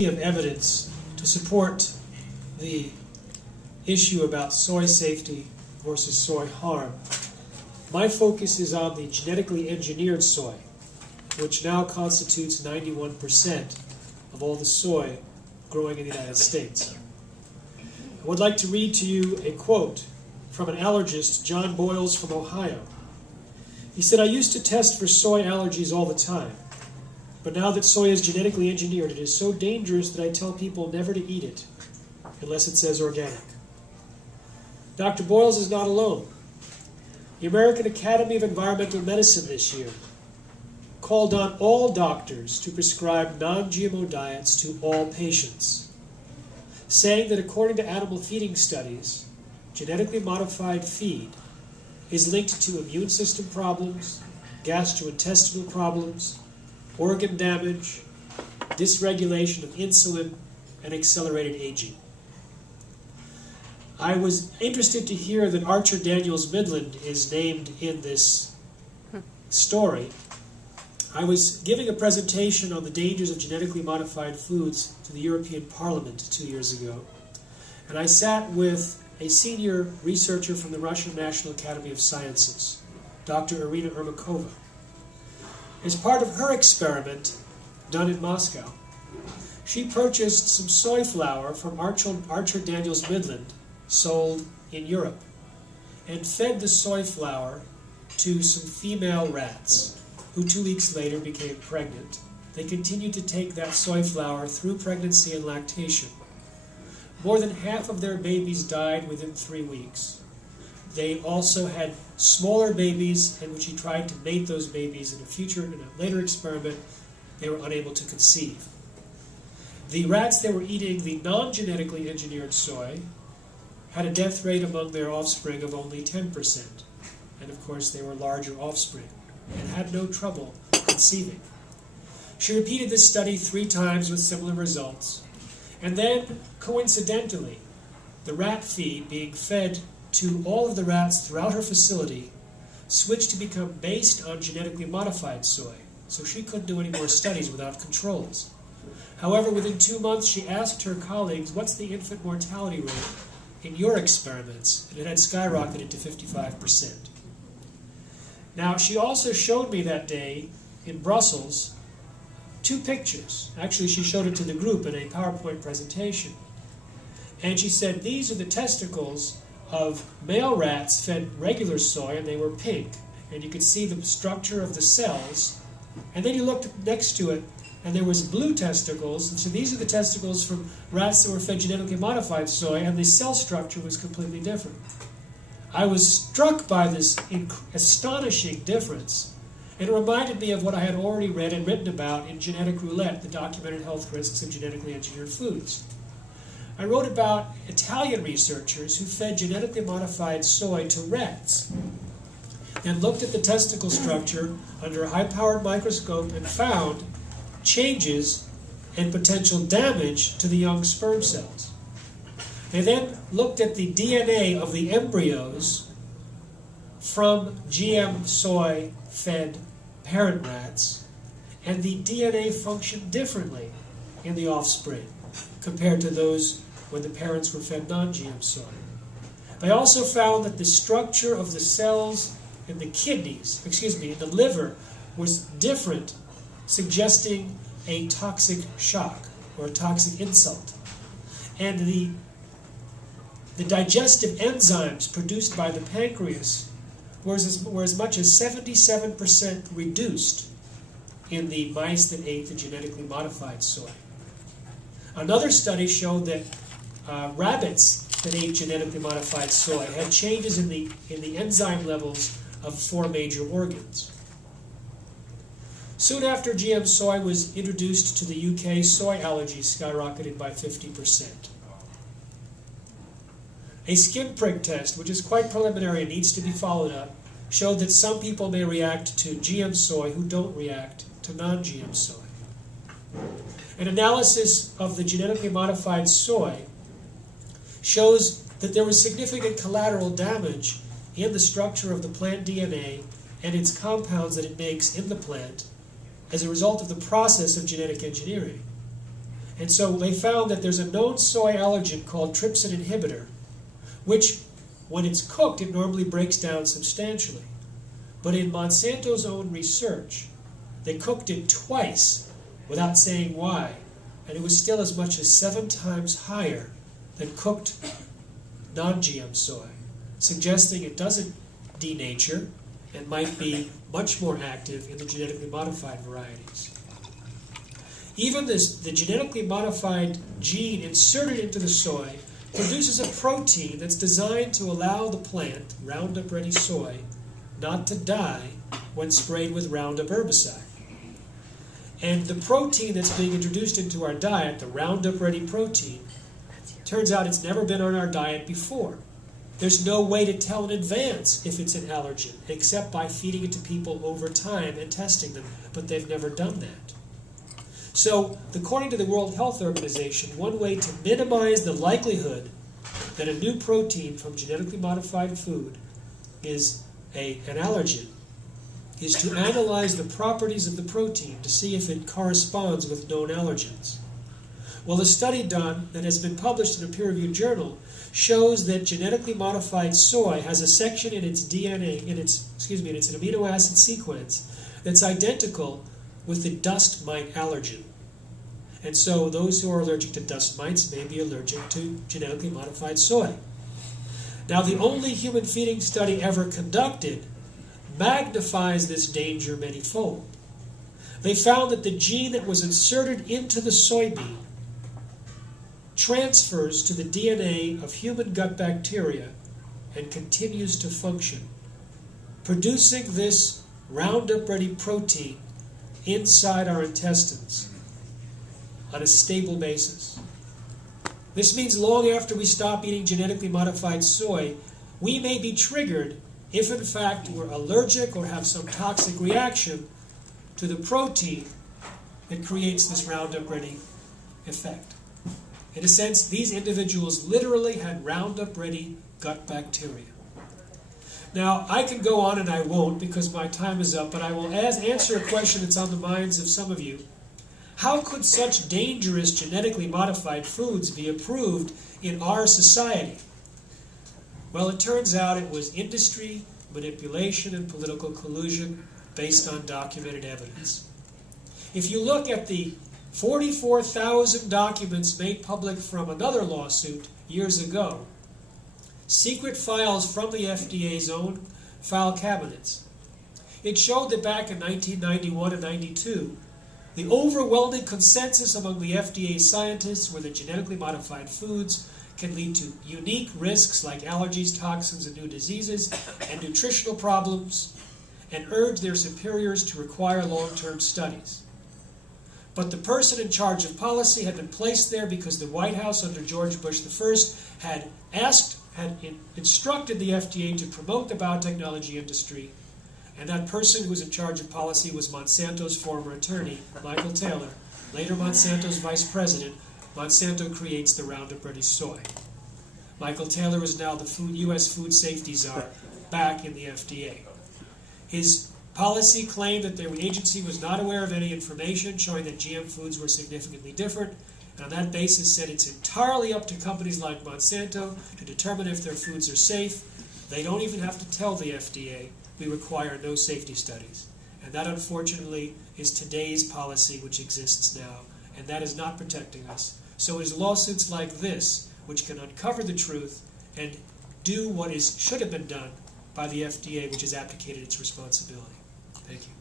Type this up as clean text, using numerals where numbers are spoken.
Of evidence to support the issue about soy safety versus soy harm. My focus is on the genetically engineered soy, which now constitutes 91% of all the soy growing in the United States. I would like to read to you a quote from an allergist, John Boyles from Ohio. He said, "I used to test for soy allergies all the time. But now that soy is genetically engineered, it is so dangerous that I tell people never to eat it, unless it says organic." Dr. Boyles is not alone. The American Academy of Environmental Medicine this year called on all doctors to prescribe non-GMO diets to all patients, saying that according to animal feeding studies, genetically modified feed is linked to immune system problems, gastrointestinal problems, organ damage, dysregulation of insulin, and accelerated aging. I was interested to hear that Archer Daniels Midland is named in this story. I was giving a presentation on the dangers of genetically modified foods to the European Parliament 2 years ago, and I sat with a senior researcher from the Russian National Academy of Sciences, Dr. Irina Ermakova. As part of her experiment done in Moscow, she purchased some soy flour from Archer Daniels Midland, sold in Europe, and fed the soy flour to some female rats, who 2 weeks later became pregnant. They continued to take that soy flour through pregnancy and lactation. More than half of their babies died within 3 weeks. They also had smaller babies, and when she tried to mate those babies in a later experiment, they were unable to conceive. The rats that were eating the non-genetically engineered soy had a death rate among their offspring of only 10%. And of course, they were larger offspring and had no trouble conceiving. She repeated this study 3 times with similar results. And then, coincidentally, the rat feed being fed to all of the rats throughout her facility switched to become based on genetically modified soy, so she couldn't do any more studies without controls. However, within 2 months, she asked her colleagues, "What's the infant mortality rate in your experiments?" And it had skyrocketed to 55%. Now, she also showed me that day in Brussels 2 pictures. Actually, she showed it to the group in a PowerPoint presentation. And she said, "These are the testicles of male rats fed regular soy, and they were pink, and you could see the structure of the cells. And then you looked next to it, and there was blue testicles, and so these are the testicles from rats that were fed genetically modified soy, and the cell structure was completely different." I was struck by this astonishing difference, and it reminded me of what I had already read and written about in Genetic Roulette, the documented health risks of genetically engineered foods. I wrote about Italian researchers who fed genetically modified soy to rats and looked at the testicle structure under a high-powered microscope and found changes and potential damage to the young sperm cells. They then looked at the DNA of the embryos from GM soy-fed parent rats, and the DNA functioned differently in the offspring compared to those when the parents were fed non-GM soy. They also found that the structure of the cells in the in the liver was different, suggesting a toxic shock or a toxic insult. And the digestive enzymes produced by the pancreas were as much as 77% reduced in the mice that ate the genetically modified soy. Another study showed that rabbits that ate genetically modified soy had changes in the enzyme levels of 4 major organs. Soon after GM soy was introduced to the UK, soy allergies skyrocketed by 50%. A skin prick test, which is quite preliminary and needs to be followed up, showed that some people may react to GM soy who don't react to non-GM soy. An analysis of the genetically modified soy shows that there was significant collateral damage in the structure of the plant DNA and its compounds that it makes in the plant as a result of the process of genetic engineering. And so they found that there's a known soy allergen called trypsin inhibitor, which, when it's cooked, it normally breaks down substantially. But in Monsanto's own research, they cooked it twice without saying why, and it was still as much as 7 times higher than cooked non-GM soy, suggesting it doesn't denature and might be much more active in the genetically modified varieties. Even the genetically modified gene inserted into the soy produces a protein that's designed to allow the plant, Roundup Ready soy, not to die when sprayed with Roundup herbicide. And the protein that's being introduced into our diet, the Roundup Ready protein, turns out it's never been on our diet before. There's no way to tell in advance if it's an allergen, except by feeding it to people over time and testing them, but they've never done that. So, according to the World Health Organization, one way to minimize the likelihood that a new protein from genetically modified food is an allergen is to analyze the properties of the protein to see if it corresponds with known allergens. Well, a study done that has been published in a peer-reviewed journal shows that genetically modified soy has a section in its DNA, in its amino acid sequence that's identical with the dust mite allergen. And so those who are allergic to dust mites may be allergic to genetically modified soy. Now, the only human feeding study ever conducted magnifies this danger many-fold. They found that the gene that was inserted into the soybean transfers to the DNA of human gut bacteria and continues to function, producing this Roundup Ready protein inside our intestines on a stable basis. This means long after we stop eating genetically modified soy, we may be triggered if in fact we're allergic or have some toxic reaction to the protein that creates this Roundup Ready effect. In a sense, these individuals literally had Roundup Ready gut bacteria. Now, I can go on and I won't because my time is up, but I will answer a question that's on the minds of some of you. How could such dangerous genetically modified foods be approved in our society? Well, it turns out it was industry, manipulation, and political collusion based on documented evidence. If you look at the 44,000 documents made public from another lawsuit years ago, secret files from the FDA's own file cabinets, it showed that back in 1991 and 92, the overwhelming consensus among the FDA scientists were that genetically modified foods can lead to unique risks like allergies, toxins, and new diseases, and nutritional problems, and urged their superiors to require long-term studies. But the person in charge of policy had been placed there because the White House under George Bush I had instructed the FDA to promote the biotechnology industry, and that person who was in charge of policy was Monsanto's former attorney, Michael Taylor, later Monsanto's vice president. Monsanto creates the Roundup Ready soy. Michael Taylor is now the U.S. food safety czar back in the FDA. His policy claimed that the agency was not aware of any information showing that GM foods were significantly different, and on that basis said it's entirely up to companies like Monsanto to determine if their foods are safe. They don't even have to tell the FDA. We require no safety studies. And that, unfortunately, is today's policy which exists now, and that is not protecting us. So it is lawsuits like this which can uncover the truth and do what should have been done by the FDA, which has abdicated its responsibility. Thank you.